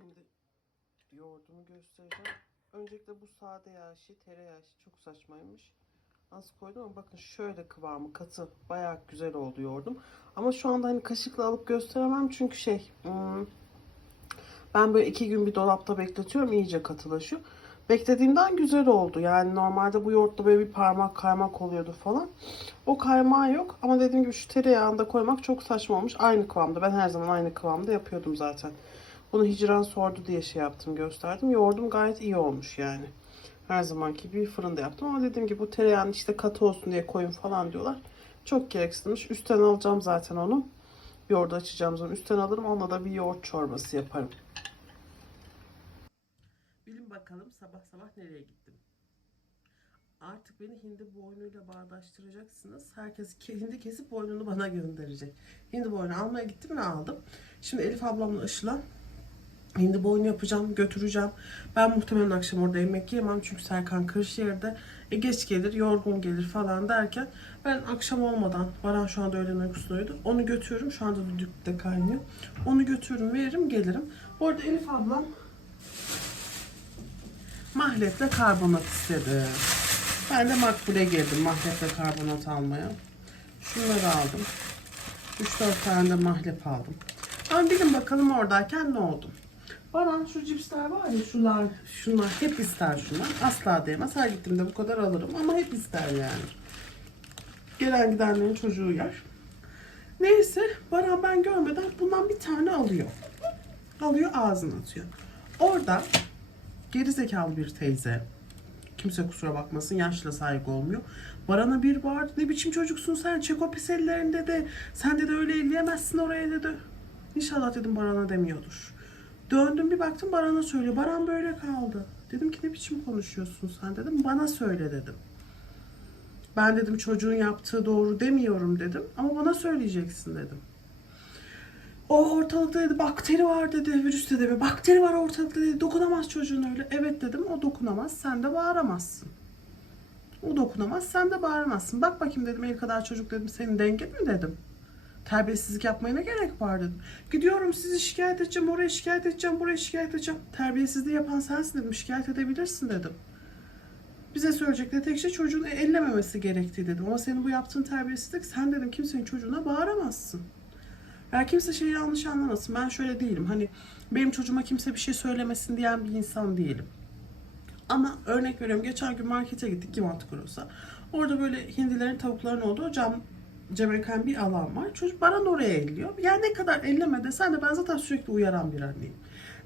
Şimdi yoğurdumu göstereceğim. Öncelikle bu sade yaşı, tereyağı çok saçmaymış. Az koydum ama bakın şöyle kıvamı katı. Bayağı güzel oldu yoğurdum. Ama şu anda hani kaşıkla alıp gösteremem çünkü şey... hmm, ben böyle iki gün bir dolapta bekletiyorum iyice katılaşıyor. Beklediğimden güzel oldu. Yani normalde bu yoğurtta böyle bir parmak kaymak oluyordu falan. O kaymağı yok ama dediğim gibi şu tereyağını da koymak çok saçma olmuş. Aynı kıvamda. Ben her zaman aynı kıvamda yapıyordum zaten. Bunu hicran sordu diye şey yaptım gösterdim. Yoğurdum gayet iyi olmuş yani. Her zamanki gibi fırında yaptım ama dediğim gibi bu tereyağını işte katı olsun diye koyun falan diyorlar. Çok gereksizmiş. Üstten alacağım zaten onu. Yoğurdu açacağım zaman üstten alırım. Onunla da bir yoğurt çorbası yaparım. Bilin bakalım sabah sabah nereye gittim. Artık beni hindi boynuyla bağdaştıracaksınız. Herkes ke- hindi kesip boynunu bana gönderecek. Hindi boynu almaya gittim ve aldım. Şimdi Elif ablamla Işıl'a hindi boynu yapacağım, götüreceğim. Ben muhtemelen akşam orada yemek yiyemem çünkü Serkan Kırşehir'de. E geç gelir, yorgun gelir falan derken ben akşam olmadan, Baran şu anda öğlen uykusundaydı. Onu götürürüm. Şu anda düdükte kaynıyor. Onu götürürüm, veririm, gelirim. Bu arada Elif ablam mahletle karbonat istedi. Ben de makbule girdim mahletle karbonat almaya. Şunları aldım. 3-4 tane de mahlep aldım. Ama bilin bakalım oradayken ne oldu? Baran şu cipsler var ya şunlar, şunlar hep ister şunlar. Asla değmez. Her gittiğimde bu kadar alırım ama hep ister yani. Gelen gidenlerin çocuğu yer. Neyse Baran ben görmeden bundan bir tane alıyor. Alıyor ağzına atıyor. Orada geri zekalı bir teyze. Kimse kusura bakmasın yaşla saygı olmuyor. Baran'a bir bağırdı. Ne biçim çocuksun sen? Çek o pis ellerinde de. Sen de öyle elleyemezsin oraya dedi. İnşallah dedim Baran'a demiyordur. Döndüm bir baktım Baran'a söylüyor. Baran böyle kaldı. Dedim ki ne biçim konuşuyorsun sen dedim. Bana söyle dedim. Ben dedim çocuğun yaptığı doğru demiyorum dedim. Ama bana söyleyeceksin dedim. O ortalıkta dedi bakteri var dedi virüs dedi. Bakteri var ortalıkta dedi. Dokunamaz çocuğun öyle. Evet dedim o dokunamaz. Sen de bağıramazsın. O dokunamaz. Sen de bağıramazsın. Bak bakayım dedim el kadar çocuk dedim. Senin dengen mi dedim. Terbiyesizlik yapmaya ne gerek var dedim. Gidiyorum sizi şikayet edeceğim. Oraya şikayet edeceğim. Buraya şikayet edeceğim. Terbiyesizliği yapan sensin dedim. Şikayet edebilirsin dedim. Bize söyleyecekleri tek şey çocuğun ellememesi gerektiği dedim. Ama senin bu yaptığın terbiyesizlik sen dedim kimsenin çocuğuna bağıramazsın. Ya kimse şeyi yanlış anlamasın. Ben şöyle değilim. Hani benim çocuğuma kimse bir şey söylemesin diyen bir insan değilim. Ama örnek veriyorum. Geçen gün markete gittik. Givat Gross'a. Orada böyle hindilerin, tavukların olduğu cam cemeken bir alan var. Çocuk bana oraya elliyor. Yani ne kadar elleme desen de ben zaten sürekli uyaran bir anneyim.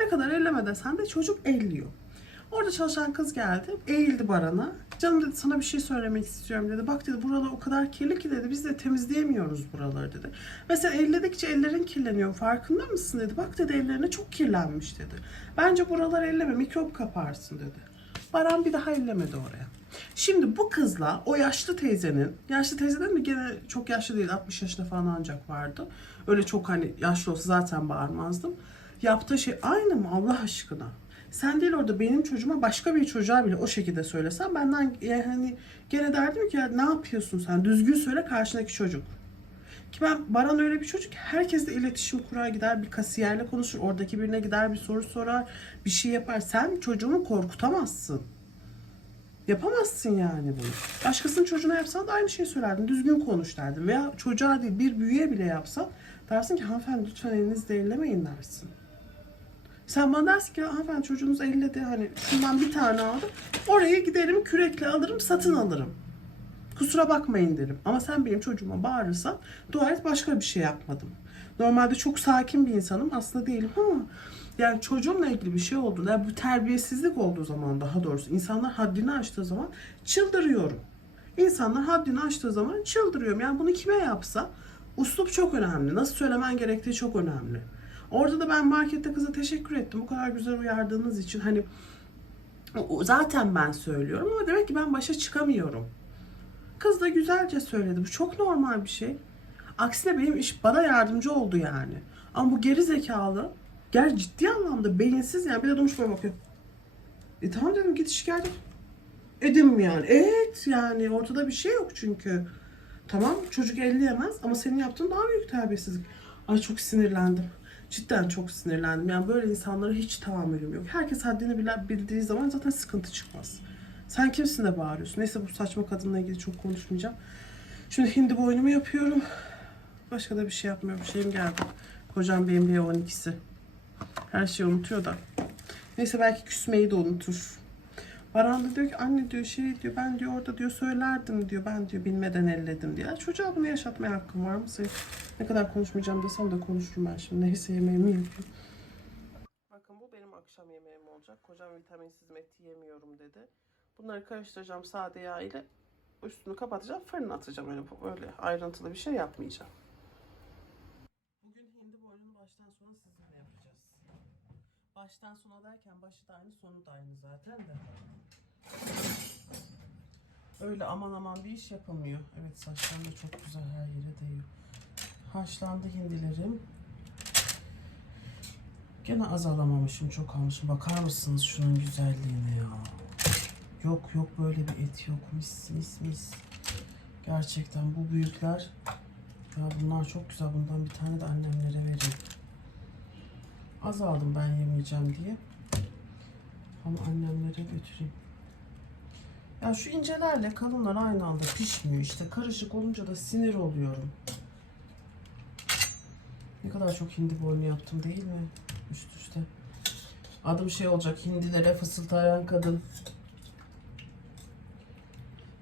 Ne kadar elleme desen de çocuk elliyor. Orada çalışan kız geldi. Eğildi Baran'a. Canım dedi sana bir şey söylemek istiyorum dedi. Bak dedi buralar o kadar kirli ki dedi. Biz de temizleyemiyoruz buraları dedi. Mesela elledikçe ellerin kirleniyor. Farkında mısın dedi. Bak dedi ellerine çok kirlenmiş dedi. Bence buralar elleme mikrop kaparsın dedi. Baran bir daha ellemedi oraya. Şimdi bu kızla o yaşlı teyzenin, yaşlı teyze değil mi? Gene çok yaşlı değil, 60 yaşında falan ancak vardı. Öyle çok hani yaşlı olsa zaten bağırmazdım. Yaptığı şey aynı mı Allah aşkına? Sen değil orada benim çocuğuma başka bir çocuğa bile o şekilde söylesen benden yani hani gene derdim ki ya ne yapıyorsun sen? Düzgün söyle karşındaki çocuk. Ki ben Baran öyle bir çocuk herkesle iletişim kurar gider bir kasiyerle konuşur. Oradaki birine gider bir soru sorar bir şey yapar. Sen çocuğumu korkutamazsın. Yapamazsın yani bunu. Başkasının çocuğuna yapsan da aynı şeyi söylerdin. Düzgün konuş derdin. Veya çocuğa değil bir büyüğe bile yapsan dersin ki hanımefendi lütfen elinizle ellemeyin dersin. Sen bana dersin ki hanımefendi çocuğunuz elledi hani şundan bir tane aldım. Oraya giderim kürekle alırım satın alırım. Kusura bakmayın derim. Ama sen benim çocuğuma bağırırsan dua et başka bir şey yapmadım. Normalde çok sakin bir insanım. Aslında değilim ama yani çocuğumla ilgili bir şey olduğunda, yani bu terbiyesizlik olduğu zaman daha doğrusu insanlar haddini aştığı zaman çıldırıyorum. İnsanlar haddini aştığı zaman çıldırıyorum. Yani bunu kime yapsa uslup çok önemli. Nasıl söylemen gerektiği çok önemli. Orada da ben markette kıza teşekkür ettim. Bu kadar güzel uyardığınız için. Hani zaten ben söylüyorum ama demek ki ben başa çıkamıyorum. Kız da güzelce söyledi. Bu çok normal bir şey. Aksine benim iş bana yardımcı oldu yani. Ama bu geri zekalı Ger ciddi anlamda beyinsiz yani bir de durmuş böyle bakıyor. E tamam dedim git şikayet et. Edin mi yani? Evet yani ortada bir şey yok çünkü. Tamam çocuk elleyemez ama senin yaptığın daha büyük terbiyesizlik. Ay çok sinirlendim. Cidden çok sinirlendim. Yani böyle insanlara hiç tahammülüm yok. Herkes haddini bile bildiği zaman zaten sıkıntı çıkmaz. Sen kimsin de bağırıyorsun? Neyse bu saçma kadınla ilgili çok konuşmayacağım. Şimdi hindi boynumu yapıyorum. Başka da bir şey yapmıyorum. Şeyim geldi. Kocam benim bir 12'si. Her şeyi unutuyor da. Neyse belki küsmeyi de unutur. Baran da diyor ki anne diyor şey diyor ben diyor orada diyor söylerdim diyor ben diyor bilmeden elledim diyor. Çocuğa bunu yaşatmaya hakkım var mı? Ne kadar konuşmayacağım desem de konuşurum ben şimdi. Neyse yemeğimi yapayım. Bakın bu benim akşam yemeğim olacak. Kocam vitaminsiz et yemiyorum dedi. Bunları karıştıracağım sade yağ ile üstünü kapatacağım fırına atacağım öyle öyle ayrıntılı bir şey yapmayacağım. Bugün hindi boynunu baştan sona sizinle yapacağız. Baştan sona derken başı da aynı sonu da aynı zaten de. Öyle aman aman bir iş yapılmıyor. Evet saçlarım çok güzel her yere değiyor. Haşlandı hindilerim. Gene az alamamışım çok almışım. Bakar mısınız şunun güzelliğine ya. Yok yok böyle bir et yok. Mis mis mis. Gerçekten bu büyükler. Ya bunlar çok güzel. Bundan bir tane de annemlere vereyim. Az aldım ben yemeyeceğim diye. Ama annemlere götüreyim. Ya şu incelerle kalınlar aynı anda pişmiyor işte. Karışık olunca da sinir oluyorum. Ne kadar çok hindi boynu yaptım değil mi? Üst üste. Adım şey olacak hindilere fısıldayan kadın.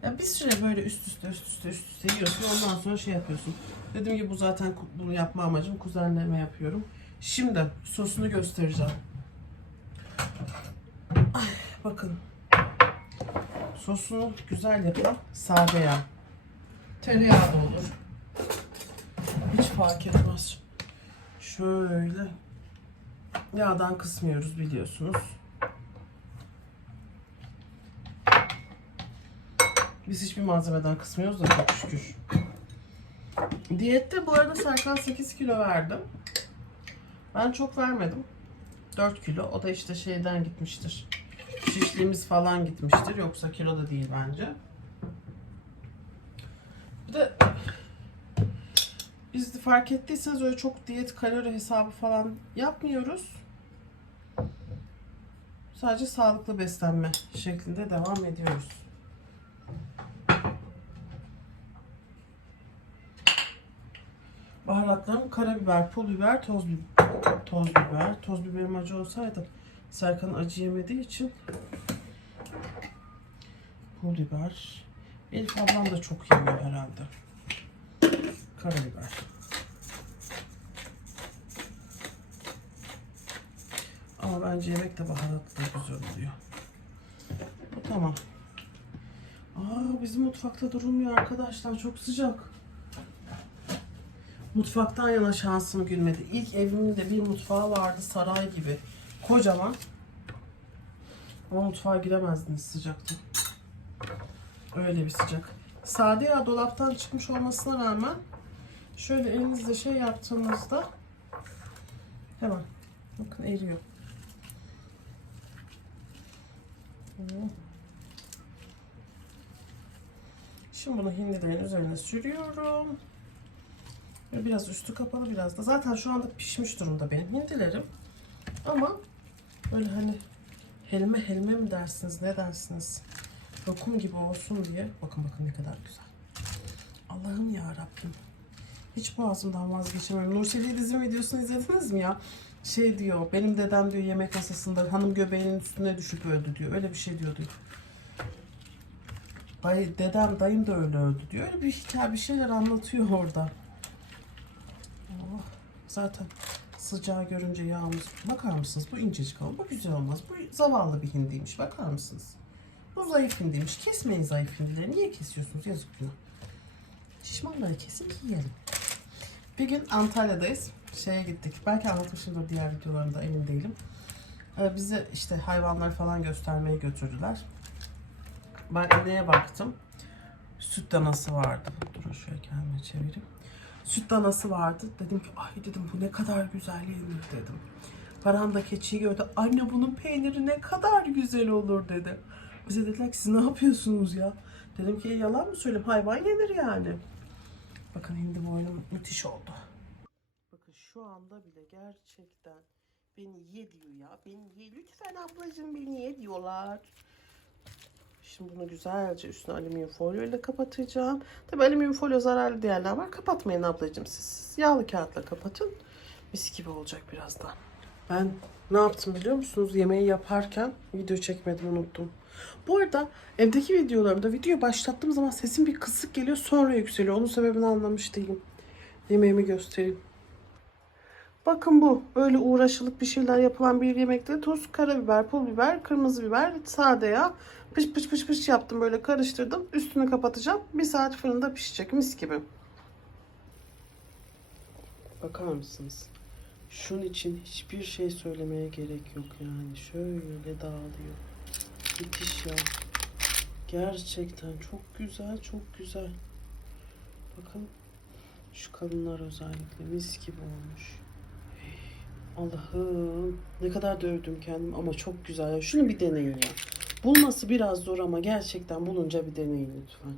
Ya bir süre böyle üst üste üst üste üst üste yiyorsun ondan sonra şey yapıyorsun. Dediğim gibi bu zaten bunu yapma amacım kuzenleme yapıyorum. Şimdi sosunu göstereceğim. Ay, bakın. Sosunu güzel yapan sade yağ. Tereyağı da olur. Hiç fark etmez. Şöyle yağdan kısmıyoruz biliyorsunuz. Biz hiçbir malzemeden kısmıyoruz da çok şükür. Diyette bu arada Serkan 8 kilo verdim. Ben çok vermedim. 4 kilo. O da işte şeyden gitmiştir. Şişliğimiz falan gitmiştir. Yoksa kilo da değil bence. Bir de biz de fark ettiyseniz öyle çok diyet kalori hesabı falan yapmıyoruz. Sadece sağlıklı beslenme şeklinde devam ediyoruz. Baharatlarım karabiber, pul biber, toz biber, toz biber. Toz biberim acı olsaydı Serkan acı yemediği için pul biber. Elif ablam da çok yemiyor herhalde. Karabiber. Ama bence yemek de baharatlı güzel oluyor. Bu tamam. Aa bizim mutfakta durulmuyor arkadaşlar. Çok sıcak. Mutfaktan yana şansım gülmedi. İlk evimin de bir mutfağı vardı saray gibi. Kocaman. Ama mutfağa giremezdiniz sıcakta. Öyle bir sıcak. Sade yağ dolaptan çıkmış olmasına rağmen şöyle elinizle şey yaptığınızda hemen bakın eriyor. Şimdi bunu hindilerin üzerine sürüyorum. Biraz üstü kapalı biraz da. Zaten şu anda pişmiş durumda benim hindilerim. Ama böyle hani helme helme mi dersiniz ne dersiniz? Lokum gibi olsun diye. Bakın bakın ne kadar güzel. Allah'ım ya Rabbim. Hiç boğazımdan vazgeçemiyorum. Nurseli dizim videosunu izlediniz mi ya? Şey diyor, benim dedem diyor yemek masasında hanım göbeğinin üstüne düşüp öldü diyor. Öyle bir şey diyordu. Dayı, dedem, dayım da öyle öldü diyor. Öyle bir hikaye, bir şeyler anlatıyor orada. Zaten sıcağı görünce yağımız. Bakar mısınız? Bu incecik ama bu güzel olmaz. Bu zavallı bir hindiymiş. Bakar mısınız? Bu zayıf hindiymiş. Kesmeyin zayıf hindileri. Niye kesiyorsunuz? Yazık günah. Şişmanları kesin yiyelim. Bir gün Antalya'dayız. Şeye gittik. Belki anlatmışımdır diğer videolarında emin değilim. Ee, bize işte hayvanları falan göstermeye götürdüler. Ben ineğe baktım. Süt danası vardı. Durun şöyle kendime çevireyim. Süt danası vardı. Dedim ki ay dedim bu ne kadar güzel yenir dedim. Paran da keçiyi gördü. Anne bunun peyniri ne kadar güzel olur dedi. Bize dediler ki siz ne yapıyorsunuz ya? Dedim ki yalan mı söyleyeyim hayvan yenir yani. Bakın hindi boynum müthiş oldu. Bakın şu anda bile gerçekten beni ye diyor ya. Beni ye lütfen ablacığım beni ye diyorlar. Şimdi bunu güzelce üstüne alüminyum folyo ile kapatacağım. Tabii alüminyum folyo zararlı diyenler var. Kapatmayın ablacığım siz. Yağlı kağıtla kapatın. Mis gibi olacak birazdan. Ben ne yaptım biliyor musunuz? Yemeği yaparken video çekmedim unuttum. Bu arada evdeki videolarımda video başlattığım zaman sesim bir kısık geliyor sonra yükseliyor. Onun sebebini anlamış değilim. Yemeğimi göstereyim. Bakın bu. Böyle uğraşılık bir şeyler yapılan bir yemekte tuz, karabiber, pul biber, kırmızı biber, sade yağ. Pış pış pış pış yaptım böyle karıştırdım. Üstünü kapatacağım. Bir saat fırında pişecek mis gibi. Bakar mısınız? Şunun için hiçbir şey söylemeye gerek yok yani. Şöyle dağılıyor. Müthiş ya. Gerçekten çok güzel, çok güzel. Bakın şu kalınlar özellikle mis gibi olmuş. Allah'ım ne kadar dövdüm kendimi ama çok güzel. Şunu bir deneyin ya. Bulması biraz zor ama gerçekten bulunca bir deneyin lütfen.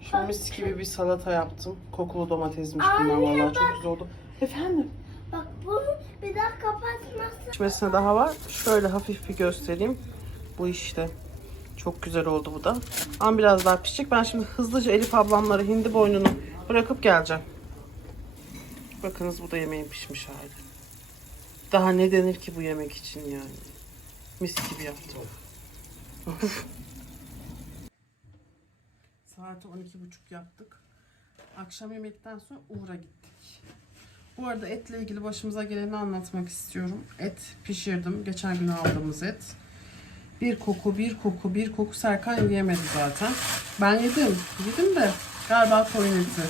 Şu mis gibi bir salata yaptım. Kokulu domatesmiş bunlar Anne, vallahi çok güzel oldu. Efendim? Bak bunu bir daha kapatmazsın. Pişmesine daha var. Şöyle hafif bir göstereyim. Bu işte. Çok güzel oldu bu da. Ama biraz daha pişecek. Ben şimdi hızlıca Elif ablamları hindi boynunu bırakıp geleceğim. Bakınız bu da yemeğin pişmiş hali. Daha ne denir ki bu yemek için yani. Mis gibi yaptım. Saati 12.30 yaptık. Akşam yemekten sonra Uğur'a gittik. Bu arada etle ilgili başımıza geleni anlatmak istiyorum. Et pişirdim. Geçen gün aldığımız et. Bir koku, bir koku, bir koku. Serkan yiyemedi zaten. Ben yedim. Yedim de galiba koyun eti.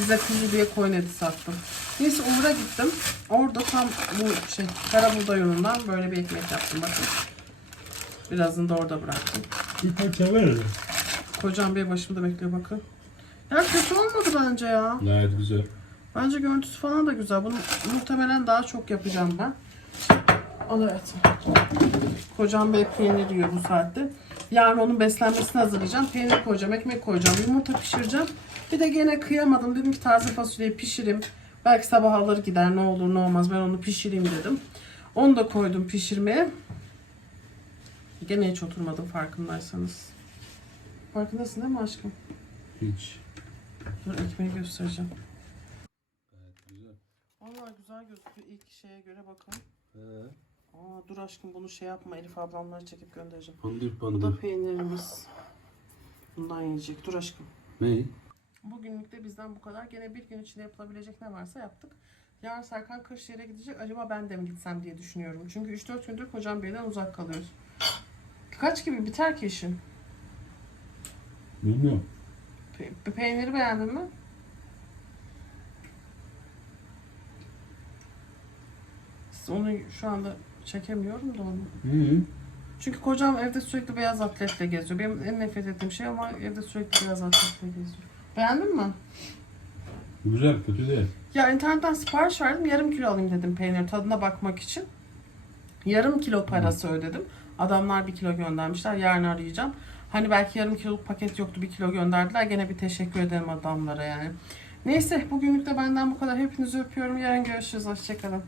Bize kuzu diye koyun eti sattım. Neyse Uğur'a gittim. Orada tam bu şey kara buğday böyle bir ekmek yaptım. Bakın. Birazını da orada bıraktım. Bir parça. Kocam bey başımda bekliyor bakın. Ya kötü olmadı bence ya. Gayet güzel. Bence görüntüsü falan da güzel. Bunu muhtemelen daha çok yapacağım ben. Hayatım. Kocam bey peynir yiyor bu saatte. Yarın onun beslenmesini hazırlayacağım. Peynir koyacağım, ekmek koyacağım, yumurta pişireceğim. Bir de gene kıyamadım. Dedim ki taze fasulyeyi pişireyim. Belki sabah alır gider ne olur ne olmaz ben onu pişireyim dedim. Onu da koydum pişirmeye. Gene hiç oturmadım farkındaysanız. Farkındasın değil mi aşkım? Hiç. Dur ekmeği göstereceğim. Gayet güzel. Vallahi güzel gözüküyor ilk şeye göre bakın. He. Aa, dur aşkım bunu şey yapma Elif ablamları çekip göndereceğim. Pandır Bu da pandır. peynirimiz. Bundan yiyecek. Dur aşkım. Ne? Bugünlük de bizden bu kadar. Gene bir gün içinde yapılabilecek ne varsa yaptık. Yarın Serkan Kırşehir'e gidecek. Acaba ben de mi gitsem diye düşünüyorum. Çünkü 3-4 gündür kocam beyden uzak kalıyoruz. Kaç gibi biter ki işin? Bilmiyorum. Pe- peyniri beğendin mi? Siz Onu şu anda çekemiyorum da onu. Hı. Çünkü kocam evde sürekli beyaz atletle geziyor. Benim en nefret ettiğim şey ama evde sürekli beyaz atletle geziyor. Beğendin mi? Güzel, kötü değil. Ya internetten sipariş verdim. Yarım kilo alayım dedim peynir tadına bakmak için. Yarım kilo parası ödedim. Adamlar bir kilo göndermişler. Yarın arayacağım. Hani belki yarım kiloluk paket yoktu. Bir kilo gönderdiler. Gene bir teşekkür ederim adamlara yani. Neyse bugünlük de benden bu kadar. Hepinizi öpüyorum. Yarın görüşürüz. Hoşçakalın.